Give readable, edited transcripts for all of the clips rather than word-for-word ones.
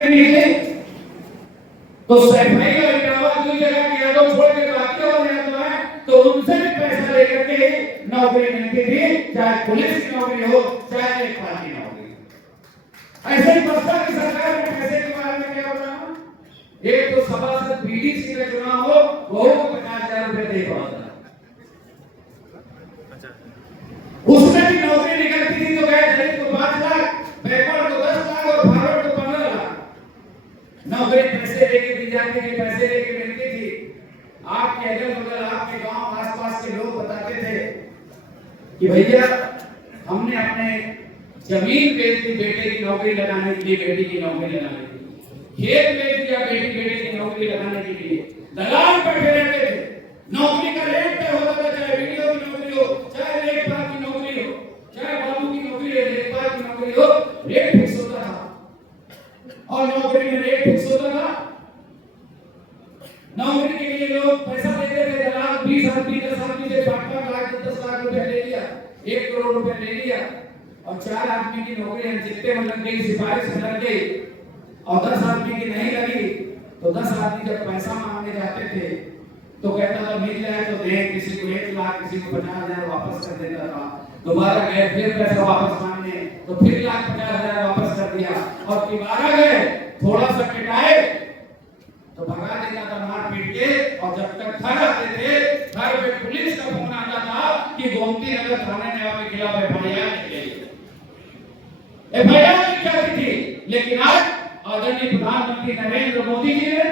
तो सफाई का इलावा दूसरी जगह किया तो छोड़ के बाकी और यहाँ है तो उनसे भी पैसा लेकर के नौकरी मिलती थी, चाहे पुलिस की नौकरी हो चाहे लेखपाल की नौकरी। ऐसे ही बसपा की सरकार में पैसे के बारे में क्या बताऊं? एक तो सभासद बीडीसी का चुनाव हो वो 50,000 रुपए दे पाता, उसमें भी नौकरी निकलती थी तो गए दलित को 5 लाख, बैकवर्ड को 10 लाख और फॉरवर्ड को 15 लाख नौकरी पैसे लेके दी जाती थी, पैसे लेके मिलती थी। आपके अगल बगल आपके गांव आसपास के लोग बताते थे कि भैया हमने अपने जमीन बेच दी बेटे की नौकरी लगाने के लिए, बेटी की नौकरी लगाने के लिए, खेत बेच दिया बेटे की नौकरी लगाने के लिए। दलाल बैठे रहते थे, नौकरी का रेट तय होता था, चाहे वीडियो की नौकरी हो, चाहे लेखपाल की नौकरी हो, चाहे बाबू की नौकरी हो, लेखपाल की नौकरी हो, रेट फिक्स होता था और नौकरी में रेट फिक्स होता था। नौकरी के लिए लोग पैसा देते थे, दलाल 20 आदमी 10 आदमी से 5 लाख 10 लाख रुपए ले लिया, 1 करोड़ रुपए ले लिया और 4 आदमी की नौकरी जितने में लग गई, सिफारिश में लग गई और 10 आदमी की नहीं लगी तो 10 आदमी जब पैसा मांगने जाते थे तो कहता था मिल जाए तो दे, किसी को 1 लाख किसी को 50,000 वापस कर देता था। दोबारा गए फिर पैसा वापस मांगने तो फिर 1,50,000 वापस कर दिया और दोबारा गए थोड़ा सा पिटाए तो भगा देता था मार पीट के। और जब तक घर आते थे घर में पुलिस का फोन आता था कि गोमती नगर थाने में आपके खिलाफ एफआईआर की जाती थी। लेकिन आज आदरणीय प्रधानमंत्री नरेंद्र मोदी जी ने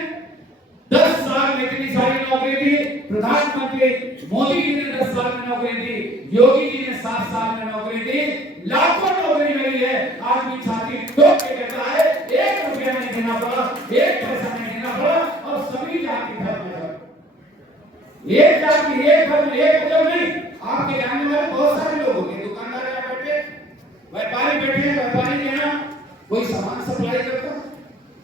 10 साल में इतनी सारी नौकरी दी, प्रधानमंत्री मोदी जी ने 10 साल में नौकरी दी, योगी जी ने 7 साल में नौकरी दी, लाखों नौकरी मिली है। आज भी छाती ठोक के कहता है 1 रुपया नहीं देना पड़ा, 1 पैसा नहीं देना पड़ा और सभी जाति धर्म में एक जाति एक धर्म एक मतलब नहीं। आपके जानने वाले बहुत सारे लोग होंगे, दुकानदार यहाँ बैठे, व्यापारी बैठे, व्यापारी के यहाँ कोई सामान सप्लाई करता,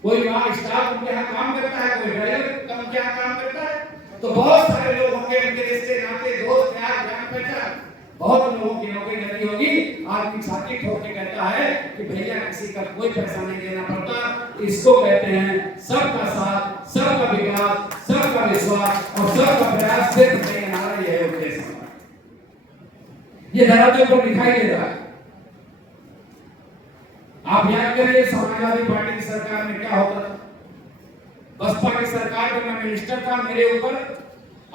कोई वहां स्टाफ उनके यहाँ काम करता है, कोई ड्राइवर कम क्या काम करता है, तो बहुत सारे लोग होंगे, उनके रिश्ते नाते दोस्त यार जान पहचान बहुत लोगों की नौकरी लगी होगी। आदमी छाती ठोक के कहता है कि भैया किसी का कोई पैसा नहीं देना पड़ता। इसको कहते हैं सबका साथ, सबका विकास, सबका विश्वास और सबका प्रयास। सिर्फ नहीं हमारा यह उद्देश्य है, ये धरातल पर दिखाई दे रहा है। आप याद करिए समाजवादी पार्टी की सरकार में क्या होता था। बसपा की सरकार में मैं मिनिस्टर था, मेरे ऊपर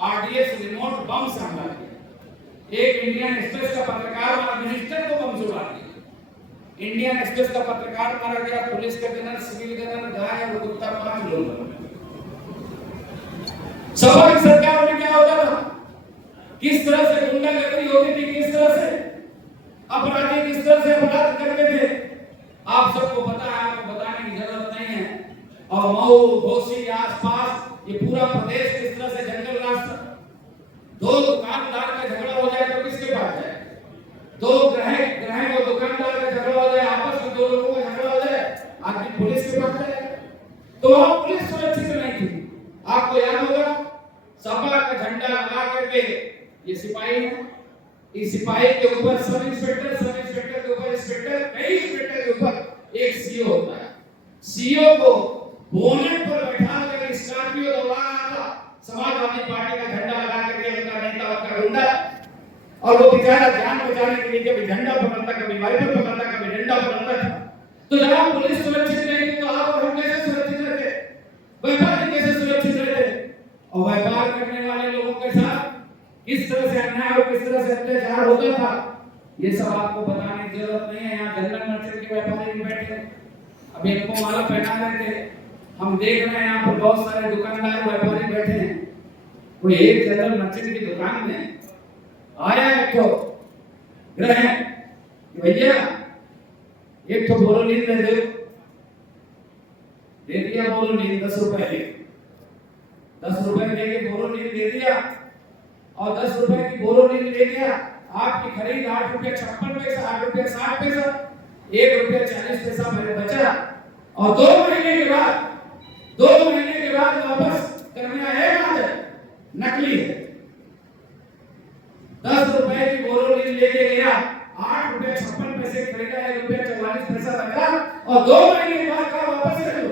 आरडीएक्स रिमोट बम से हमला किया। एक इंडियन एक्सप्रेस का पत्रकार मारा, मिनिस्टर को बम छुड़ा दिया। इंडियन एक्सप्रेस का पत्रकार मारा गया, पुलिस का गनर, सिविल गनर, गाय और कुत्ता 5 लोग। सपा की सरकार में क्या होता था, किस तरह से गुंडागर्दी होती थी, किस तरह से अपराधी किस तरह से अपराध करते थे, आप सबको पता है, आपको बताने की जरूरत नहीं है। और मऊ घोसी आसपास ये पूरा प्रदेश किस तरह से जंगल राज था। 2 दुकानदार का झगड़ा हो जाए तो किसके पास जाए, 2 ग्राहक और दुकानदार का झगड़ा हो जाए, आपस में 2 लोगों का झगड़ा हो जाए, आदमी पुलिस के पास जाए। तो वहां पुलिस सुरक्षित नहीं थी। आपको याद होगा सपा का झंडा लगा करके ये सिपाही है, इस सिपाही के ऊपर सब इंस्पेक्टर के ऊपर इंस्पेक्टर, कई इंस्पेक्टर के ऊपर एक सीओ होता है। सीओ को बोनेट पर बैठा कर स्कॉर्पियो दौड़ा रहा था समाजवादी पार्टी का झंडा लगा करके, उनका नेता उनका गुंडा, और वो बेचारा जान बचाने के लिए कभी झंडा पकड़ता, कभी वाइपर पकड़ता, कभी डंडा पकड़ता था। तो जनाब पुलिस सुरक्षित नहीं तो आप और हम कैसे सुरक्षित रहते, व्यापारी कैसे सुरक्षित रहते। और व्यापार करने वाले लोगों के साथ किस तरह से अन्याय और किस तरह से अत्याचार होता था, ये सब आपको बताने की जरूरत नहीं है। यहाँ जनरल मर्चेंट के व्यापारी भी बैठे, अभी इनको माला पहना रहे थे, हम देख रहे हैं यहाँ पर बहुत सारे दुकानदार व्यापारी बैठे हैं। कोई एक जनरल मर्चेंट की दुकान में आया एक तो ग्राहक, भैया एक तो बोलो नींद दे दिया, बोलो नींद 10 रुपए ले, 10 रुपए देके बोलो नींद दे दिया और 10 रुपए की बोलो नींद ले दिया। आपकी खरीद 8 रुपया 56 पैसा, 8 रुपया 60 पैसा, 1 रुपया 40 पैसा मेरे बचा। और 2 महीने के बाद वापस करने आएगा नकली है। 10 रुपए की बोलो नींद लेके गया, 8 रुपया 56 पैसे खरीदा, 1 रुपया 44 पैसा रखा और 2 महीने बाद का वापस कर लो।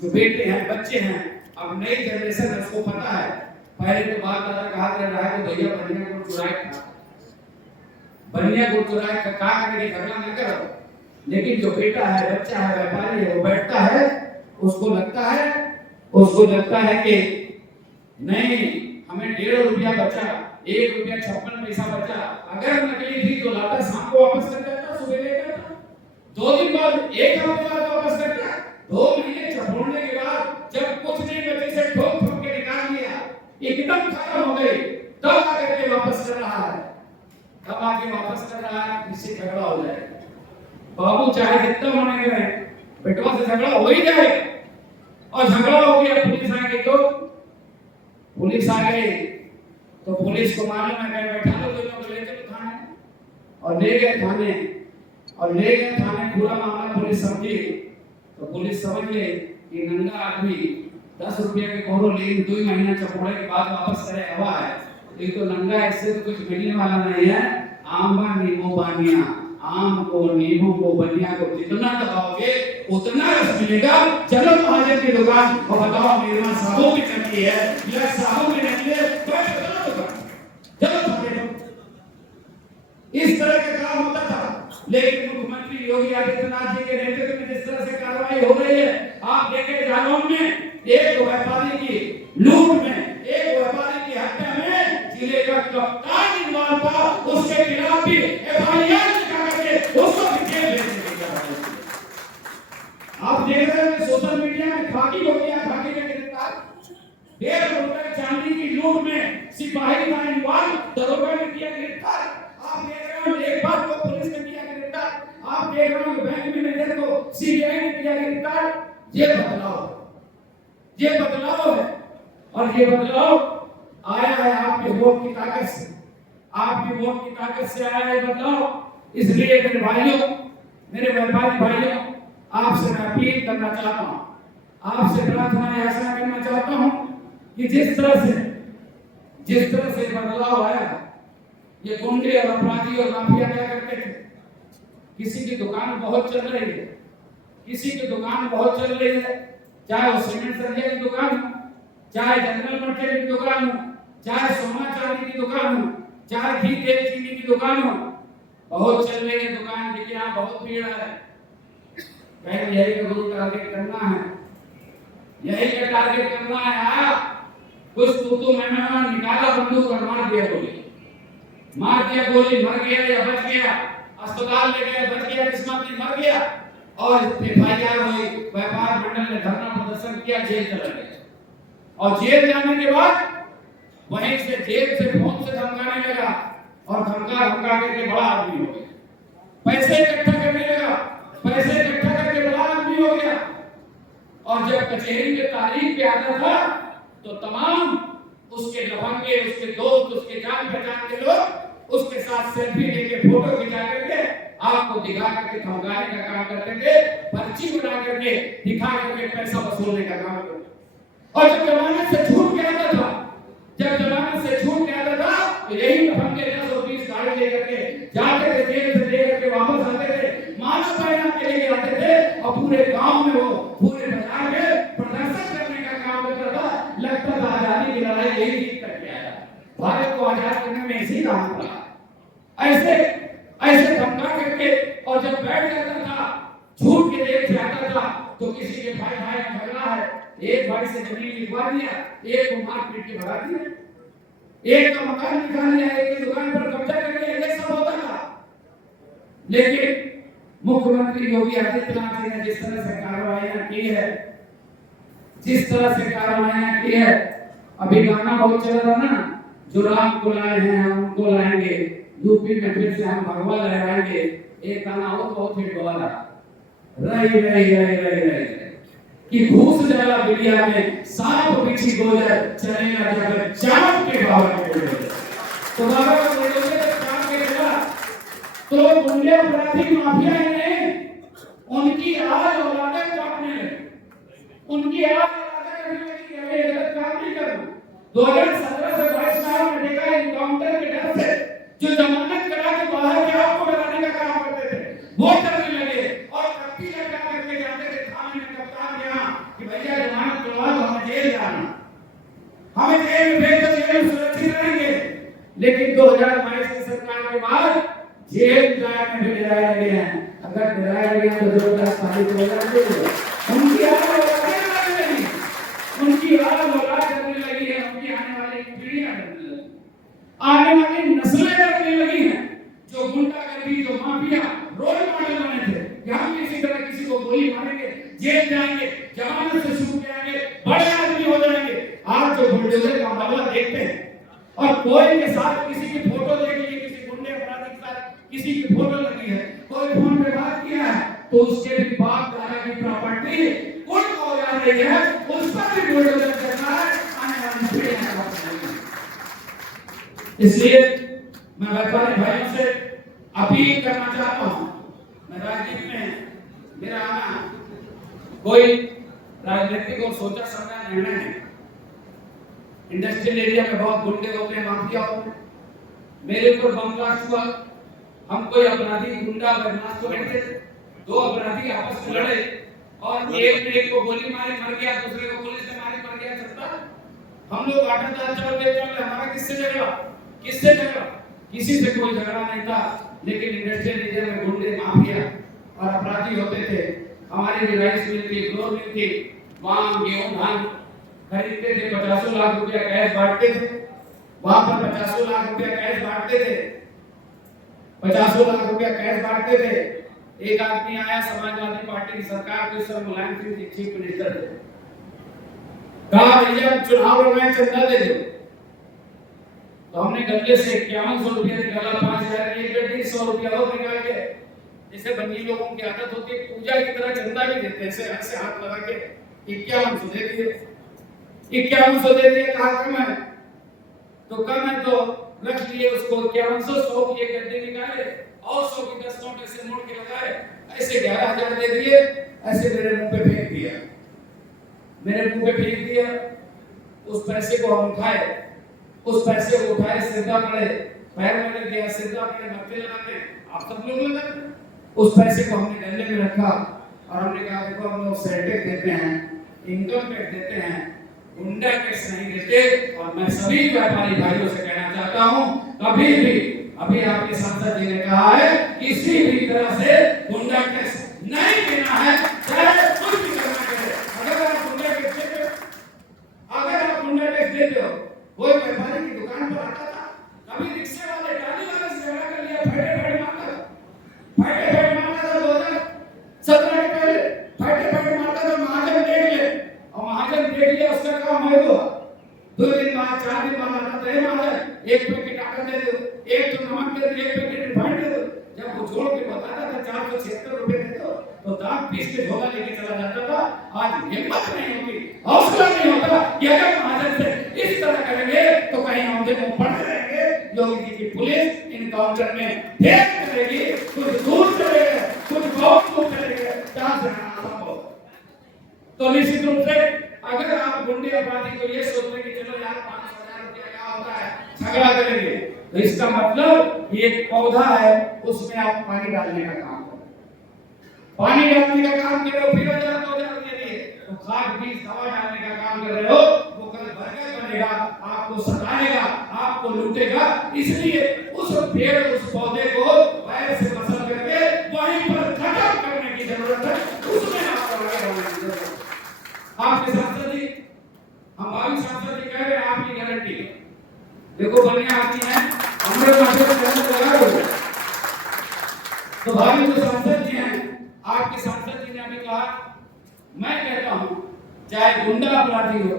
जो बेटे हैं, बच्चे हैं, अब नई जनरेशन है, उसको पता है। पहले तो बाप दादा कहा रहा है तो भैया बनिया को चुराए खा, बनिया को चुराए का कहा करके झगड़ा न करो। लेकिन जो बेटा है, बच्चा है, व्यापारी है, वो बैठता है, उसको लगता है कि नहीं, हमें 1.5 रुपया बचा, 1 रुपया 56 पैसा बचा, अगर नकली थी तो लाता शाम को वापस कर देता, सुबह ले जाता, 2 दिन बाद, 1 हफ्ते बाद वापस करता, 2 महीने चपोड़ने के बाद जब कुछ नहीं बचे से ठोक ठोक के निकाल लिया, एकदम खत्म हो गई, तब आकर के वापस कर रहा है। कब आके वापस कर रहा है? इससे झगड़ा हो जाए, बाबू चाहे जितना माने गए, बेटवा से झगड़ा हो ही जाए, और झगड़ा हो गया, पुलिस आ गई तो पुलिस को मालूम है, बैठा लो दोनों को, ले चलो थाने, और ले गए थाने, पूरा मामला पुलिस समझी, तो पुलिस समझ गई कि नंगा आदमी 10 रुपया के कोहरो ले 2 महीना चपोड़े के बाद वापस करे हवा है, ये तो नंगा, इससे तो कुछ मिलने वाला नहीं है। आंबा नींबू बानिया, आम को, नींबू को, बनिया को जितना दबाओगे उतना रस मिलेगा। चलो महाजन की दुकान और बताओ मेरे वहां साबुन की टंकी है या साबुन की टंकी है, चलो। इस तरह का काम होता था। लेकिन मुख्यमंत्री योगी आदित्यनाथ जी के नेतृत्व में जिस तरह से कार्रवाई हो रही है, आप देखें जालौन में एक व्यापारी की लूट में, एक व्यापारी की हत्या में जिले का कप्तान इन्वॉल्व था, उसके खिलाफ भी एफआईआर लिखा करके उसको भी जेल भेज दिया गया। आप देख रहे हैं सोशल मीडिया में खाकी हो गया, खाकी का गिरफ्तार, 1.5 रुपए चांदी की लूट में सिपाही था इन्वॉल्व, दरोगा ने किया गिरफ्तार। आप देख रहे हैं एक बात को पुलिस ने किया गिरफ्तार, आप देख रहे हैं बैंक मैनेजर को सीबीआई ने किया गिरफ्तार। ये बदलाव है, और ये बदलाव आया है आपके वोट की ताकत से, आपकी वोट की ताकत से आया है बदलाव। इसलिए मेरे भाइयों, मेरे व्यापारी भाइयों, आपसे मैं अपील करना चाहता हूं, आपसे प्रार्थना याचना करना चाहता हूं कि जिस तरह से बदलाव आया, ये गुंडे और अपराधी और माफिया क्या करते थे, किसी की दुकान बहुत चल रही है, चाहे वो सीमेंट सरिया की दुकान हो, चाहे जनरल मर्चेंट की दुकान हो, चाहे सोना चांदी की दुकान हो, चाहे घी तेल चीनी की दुकान हो, बहुत चल रही है दुकान, देखिए यहाँ बहुत भीड़ है। कहीं यही का गुरु टारगेट करना है, यही का टारगेट करना है। कुछ तू मैंने निकाला बंदूक और मार दिया गोली, मर गया या बच गया, अस्पताल ले गए, बच गया, किस्मत में मर गया, और एफआईआर हुई, व्यापार मंडल ने धरना प्रदर्शन किया, जेल चला गया, और जेल जाने के बाद वहीं से जेल से फोन से धमकाने लगा, और धमका करके बड़ा आदमी हो गया, पैसे इकट्ठा करके बड़ा आदमी हो गया। और जब कचहरी में तारीख पे आता था तो तमाम उसके लफंगे, उसके दोस्त, उसके जान पहचान के लोग उसके साथ सेल्फी लेके, फोटो खिंचा करके आपको दिखा करके धमकाने का काम करते थे, पर्ची बना करके दिखा करके पैसा वसूलने का काम करते थे। और जब जमानत से छूट के आता था तो यही लफंगे 10 और 20 गाड़ी लेकर के जाते थे, जेल से लेकर के वापस आते थे, मानव बयान के लिए आते थे, और पूरे गांव में, वो पूरे बाजार में प्रदर्शन करने का काम करता था। लगता था आजादी की लड़ाई यही जीत करके आया, भारत को आजाद करने में इसी काम पड़ा। ऐसे धमका करके, और जब बैठ जाता था, झूठ के देख से आता था, तो किसी के भाई में झगड़ा है, एक भाई से जमीन लिखवा दिया, एक को मार पीट के भगा दिया, एक का मकान निकाल लिया, एक की दुकान पर कब्जा कर लिया, ये सब होता था। लेकिन मुख्यमंत्री योगी आदित्यनाथ जी ने जिस तरह से कार्रवाइयां की है, अभी गाना बहुत चल रहा ना, जो राम को लाए हैं हम उनको लाएंगे, यूपी में फिर से हम भगवा लहराएंगे, एक गाना और बहुत हिट हुआ था, रही कि घूस जाला बिलिया में, सांप बिछी गोजर, चलेगा जब चाप के बाहर के। तो बाबा का बोले काम करेगा तो गुंडे अपराधी माफिया ने उनकी आज औलादे काटने लगे, उनकी आज औलादे करने लगी, ये गलत काम नहीं करना। 2017 से 22 में हमने देखा एनकाउंटर के डर से जो जमानत करा के बाहर के आपको डराने का काम करते थे, वो करने लगे, और कत्ती लगा करके जाते थे थाने में, कप्तान यहाँ कि भैया हमें जेल में भेज दो, जेल में सुरक्षित रहेंगे। लेकिन 2022 की सरकार के बाद जेल में भी डराए लगे हैं। अगर डराए लगे तो 2022 हो जाएंगे। उनकी उनकी औलाद करने लगी है, उनकी आने वाली पीढ़ियां करने लगी, आने वाली नस्लें करने लगी हैं। जो गुंडागर्दी, जो माफिया रोल मॉडल बने थे कि हम किसी तरह किसी को गोली मारेंगे, जेल जाएंगे, जमानत से छूट जाएंगे, बड़े आदमी हो जाएंगे। आज जो बुलडोजर का मामला देखते हैं और कोई के साथ किसी की फोटो देख ली, किसी गुंडे अपराधी के साथ किसी की फोटो लगी है, कोई फोन पे बात किया है, तो उसके भी बाप दादा की प्रॉपर्टी कुछ हो जा रही है, उस पर भी बुलडोजर करना है, आने वाली पीढ़ियां का। इसलिए मैं व्यापारी भाइयों से अपील करना चाहता हूं, मैं राजनीति में मेरा आना कोई राजनीतिक और सोचा समझा निर्णय है। इंडस्ट्रियल एरिया में बहुत गुंडे होते हैं, माफिया होते हैं। मेरे ऊपर बम ब्लास्ट हुआ, हम कोई अपराधी गुंडा बदमाश तो नहीं थे, दो अपराधी आपस में लड़े और एक ने एक को गोली मारी, मर गया, दूसरे को पुलिस ने मारी, मर गया। चलता हम लोग आटा दाल चावल बेच रहे, हमारा किससे झगड़ा, किससे झगड़ा? किसी से कोई झगड़ा नहीं था। लेकिन इंडस्ट्रियल एरिया में गुंडे, माफिया और अपराधी होते थे। हमारी भी राइस मिल थी, फ्लोर मिल थी, वहां गेहूं धान खरीदते थे, 50 लाख रुपया कैश बांटते थे। वहां पर 50 लाख रुपया कैश बांटते थे, 50 लाख रुपया कैश बांटते थे। एक आदमी आया, समाजवादी पार्टी की सरकार के sir Mulayam Singh ji chief minister थे, कहा भैया चुनाव में चंदा दे दो। तो हमने गले से 5100 रुपया निकाला, 5000 एक गड्डी 100 रुपया और निकाल के, जैसे बंदी लोगों की आदत होती है पूजा की तरह चंदा भी देते हैं, ऐसे हाथ लगा के 5100 दे दिए, 5100 दे दिए। कहा कम है तो कम है तो रख लिए उसको 5100, 100 की एक गड्डी निकाले और 100 की 10 नोट ऐसे मोड़ के लगाए, ऐसे 11000 दे दिए, ऐसे मेरे मुंह पे फेंक दिया, मेरे मुंह पे फेंक दिया। उस पैसे को हम उठाए, उस पैसे को उठाए, सिद्धा पड़े, पैर में लग गया, सिद्धा पड़े, मत्थे लगाते, आप सब लोग लगाते। उस पैसे को हमने गले में रखा और हमने कहा देखो हम लोग सेटेक देते हैं, इनकम टैक्स देते हैं, गुंडा टैक्स नहीं देते। और मैं सभी व्यापारी भाइयों से कहना चाहता हूं, कभी भी, अभी आपके सांसद जी ने कहा है, किसी भी तरह से गुंडा टैक्स नहीं देना है, चाहे कुछ भी करना पड़े। अगर आप गुंडा टैक्स देते हो, अगर आप गुंडा टैक्स देते हो, कोई व्यापारी की दुकान पर आता था, कभी रिक्शे वाले गाड़ी वाले से झगड़ा कर लिया, फटे मारता था, फटे मारता था 2017 के पहले, फटे मारता था। महाजन देख ले, और महाजन देख लिया, उसका काम है वो 2 दिन बाद 4 दिन बाद आता था, महाजन एक पैकेट आटा दे दो, एक तो नमक दे दो, एक पैकेट रिफाइंड दे दो। जब वो जोड़ के बताता था 476 रुपए दे दो, तो दांत पीस के झोला लेके चला जाता था। आज हिम्मत नहीं होती, हौसला नहीं होता कि अगर महाजन से इस तरह करेंगे तो कहीं हम मुंह पड़े रहेंगे, योगी जी की पुलिस इनकाउंटर में फेंक करेगी, कुछ दूर चलेगा, कुछ बहुत दूर चलेगा, जहां से तो निश्चित रूप से अगर आप गुंडे अपराधी को ये सोचते हैं कि चलो यार 5,000 रुपया क्या होता है, झगड़ा करेंगे, तो इसका मतलब ये एक पौधा है, उसमें आप पानी डालने का काम करो, पानी डालने का काम कर रहे हो, फिर 1,000-2,000 रुपया दिए, तो खाद बीज दवा डालने का काम कर रहे हो, वो कल बरगद बनेगा, आपको सताएगा, आपको लूटेगा। इसलिए उस पेड़, उस पौधे को पैर से पसंद करके वहीं पर खत्म करने की जरूरत है, उसमें आपको लगे रहने की जरूरत है। आपके सांसद जी, हम भावी सांसद जी कह रहे हैं, आपकी गारंटी देखो बढ़िया आती है, हमारे पास लगा दो। तो भावी जो सांसद जी हैं, आपके सांसद जी ने अभी कहा, मैं कहता हूं चाहे गुंडा अपराधी हो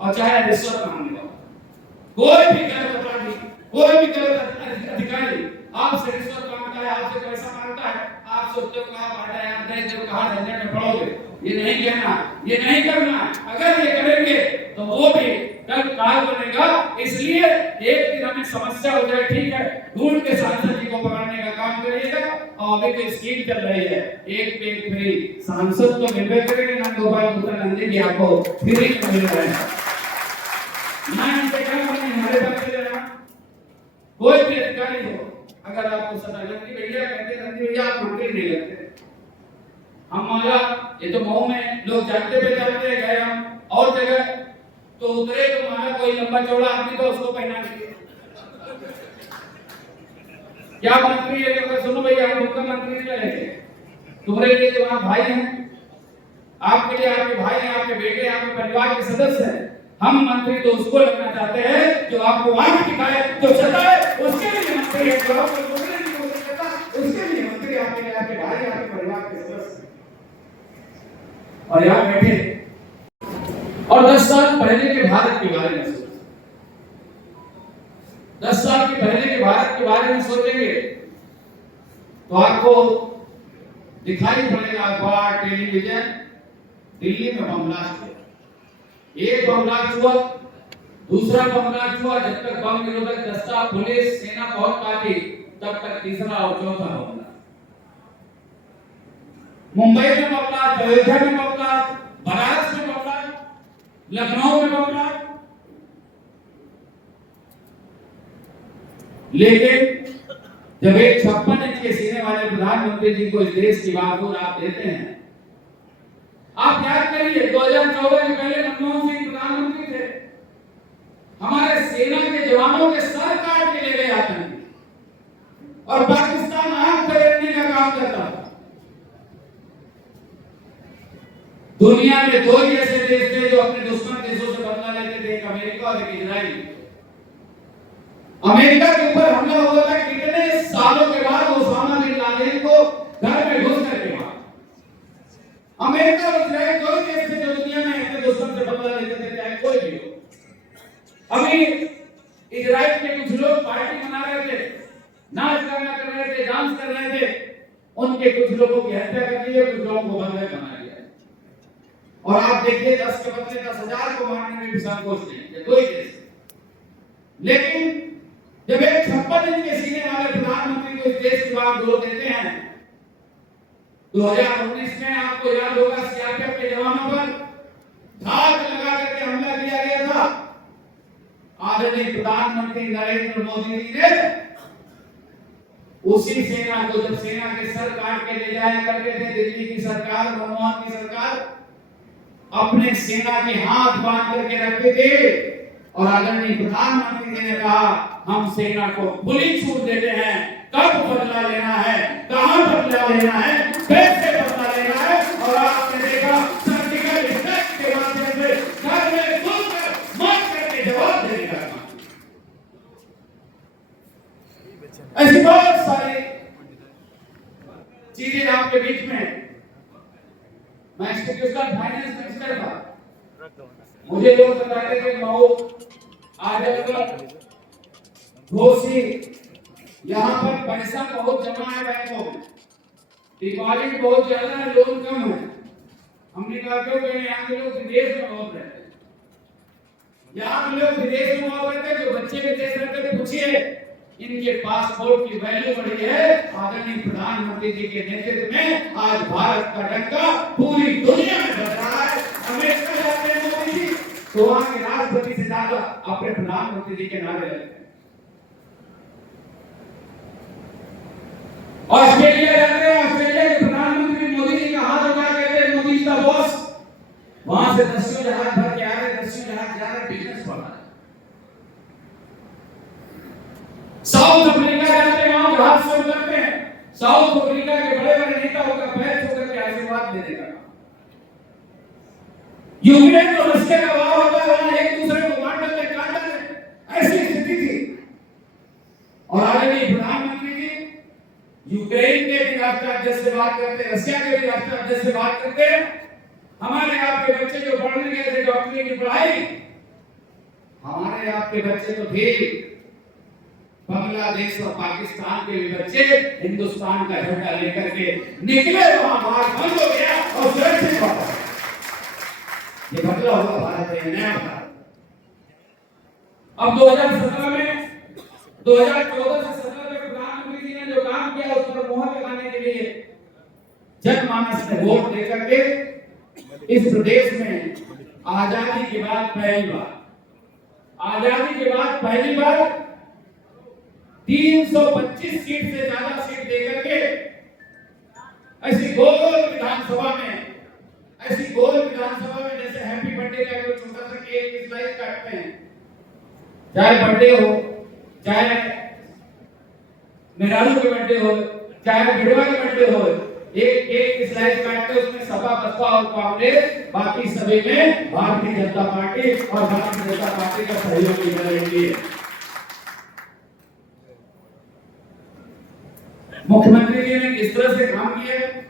और चाहे रिश्वत मांगने वाला, कोई भी गलत अपराधी, कोई भी गलत अधिकारी आपसे रिश्वत मांगता है, आपसे पैसा मांगता है, आप सोचते हो कहां बांटा है, आप नहीं, जब कहां झंझट में पड़ोगे, ये नहीं कहना, ये नहीं करना। अगर ये करेंगे तो वो भी कल काल बनेगा। इसलिए एक दिन हमें समस्या हो जाए, ठीक है, ढूंढ के सांसद जी को पकड़ने का काम करिएगा। और अभी तो स्कीम चल रही है, एक पे एक फ्री, सांसद तो मिलवे करेंगे ना, गोपाल नंदी जी आपको फ्री मिल रहा है। मैं इनसे क्या कहूँगी, हमारे पास चले जाना, कोई भी अधिकारी हो, अगर आपको सदा नंदी भैया कहते, नंदी भैया आप मंत्री नहीं लगते, हम माला, ये तो मऊ में लोग जानते पे जाते गए हम और जगह, तो उतरे तो माना कोई लंबा चौड़ा आदमी था, उसको पहना दिया। क्या मंत्री है कि सुनो भैया हम मुख्यमंत्री नहीं लगे, तुम्हारे लिए जो वहां भाई हैं, आपके लिए आपके भाई हैं, आपके बेटे, आपके परिवार के सदस्य हैं। हम मंत्री तो उसको लगना चाहते हैं जो आपको आंख दिखाए, जो चलाए, उसके लिए मंत्री है। जो आपको दूसरे की कोशिश करता, उसके लिए मंत्री आपके लिए आपके भाई, आपके परिवार के सदस्य। और यहाँ बैठे और 10 साल पहले के भारत के बारे में सोचें, 10 साल के पहले के भारत के बारे में सोचेंगे तो आपको दिखाई पड़ेगा अखबार, टेलीविजन, दिल्ली में बम ब्लास्ट हुआ, एक बम ब्लास्ट हुआ, दूसरा बम ब्लास्ट हुआ। जब तक बम निरोधक दस्ता, पुलिस, सेना पहुंच पाती तब तक तीसरा और चौथा बम ब्लास्ट। मुंबई में बम ब्लास्ट, अयोध्या में बम ब्लास्ट, बनारस में बम ब्लास्ट, लखनऊ में बम ब्लास्ट। लेकिन जब एक 56 इंच के सीने वाले प्रधानमंत्री जी को इस देश की बागडोर आप देते हैं, आप याद करिए 2014 के पहले मनमोहन सिंह प्रधानमंत्री थे, हमारे सेना के जवानों के सर काट के ले गए आतंकी, और पाकिस्तान आंख खरीदने का काम करता था। दुनिया में 2 ही ऐसे देश थे जो अपने दुश्मन देशों से बदला लेते थे, एक अमेरिका और एक इजराइल। अमेरिका के ऊपर हमला हुआ था कितने सालों के बाद, ओसामा बिन लादेन को घर में घुस करके मारा। अमेरिका और इजराइल 2 ही देश थे जो दुनिया में अपने दुश्मन से बदला लेते थे, चाहे कोई भी हो। अभी इजराइल के कुछ लोग पार्टी मना रहे थे, नाच गाना कर रहे थे, डांस कर रहे थे, उनके कुछ लोगों की हत्या कर दी है, कुछ लोगों को बंधक बना दिया। और आप देखिए 10 के बदले 10,000 को मारने में भी संकोच नहीं, ये 2 ही देश। लेकिन जब एक 56 इंच के सीने वाले प्रधानमंत्री को इस देश की बागडोर देते हैं, 2019 में आपको याद होगा सीआरपीएफ के जवानों पर घात लगा करके हमला किया गया था। आदरणीय प्रधानमंत्री नरेंद्र मोदी जी ने उसी सेना को, जब सेना के सर काट के ले जाया करते थे दिल्ली की सरकार, मनमोहन की सरकार, अपने सेना के हाथ बांध करके रखते थे। और आदरणीय प्रधानमंत्री जी ने कहा हम सेना को खुली छूट देते हैं, कब बदला लेना है, कहां बदला लेना है, कैसे बदला लेना है। और आपने देखा सर्जिकल स्ट्राइक के माध्यम से घर में घुसकर मार करके जवाब देने का काम। ऐसी बहुत सारी चीजें आपके बीच में। मैं इंस्टीट्यूशनल फाइनेंस मिनिस्टर था, मुझे लोग बताते थे मऊ, आजमगढ़, घोसी, यहाँ पर पैसा बहुत जमा है बैंकों में, डिपॉजिट बहुत ज्यादा है, लोन कम है। हमने कहा क्यों? यहाँ के लोग विदेश में बहुत रहते हैं, यहाँ के लोग विदेश में बहुत रहते हैं, जो बच्चे विदेश रहते थे पूछिए, इनके पासपोर्ट की वैल्यू बढ़ी है। आदरणीय प्रधानमंत्री जी के नेतृत्व में आज भारत का डंका पूरी दुनिया में बज रहा है। अमेरिका जाते हैं मोदी जी तो वहां के राष्ट्रपति से ज्यादा अपने प्रधानमंत्री जी के नारे लगते हैं। ऑस्ट्रेलिया जाते हैं, ऑस्ट्रेलिया के प्रधानमंत्री मोदी जी का हाथ उठा कहते हैं मोदी जी का बॉस, वहां से 10 जहाज भर के आ रहे, 10 जहाज जा रहे, बिजनेस बढ़ रहा है। साउथ अफ्रीका जाते हैं, वहां घाट से उतरते हैं, साउथ अफ्रीका के बड़े बड़े नेताओं का पैर छू करके आशीर्वाद देने का। यूक्रेन और रशिया का वार होता है, वहां एक दूसरे को मार डालते, काट डालते, ऐसी स्थिति थी। और आदरणीय प्रधानमंत्री जी यूक्रेन के भी राष्ट्राध्यक्ष से बात करते, रशिया के भी राष्ट्राध्यक्ष से बात करते। हमारे आपके बच्चे जो पढ़ने गए थे डॉक्टरी की पढ़ाई, हमारे आपके बच्चे तो थे, बांग्लादेश और पाकिस्तान के भी बच्चे हिंदुस्तान का झंडा लेकर के निकले, वहां बाहर बंद हो गया और सुरक्षित हो गया। ये बदला हुआ भारत है, नया भारत। अब 2017 में 2014 से 17 में प्रधानमंत्री जी ने जो काम किया उस पर मोहर लगाने के लिए जनमानस ने वोट देकर के इस प्रदेश में आजादी के बाद पहली बार 325 सीट से ज्यादा सीट देकर के ऐसी गोल विधानसभा में ऐसी गोल विधानसभा में जैसे हैप्पी बर्थडे का एक छोटा सा केक की स्लाइस काटते हैं, चाहे बर्थडे हो, चाहे मेहरारू के बर्थडे हो, चाहे भिड़वा के बर्थडे हो, एक केक की स्लाइस काटते उसमें सपा बसपा और कांग्रेस, बाकी सभी में भारतीय जनता पार्टी और भारतीय जनता पार्टी का सहयोग की करेंगे। मुख्यमंत्री जी ने किस तरह से काम किया है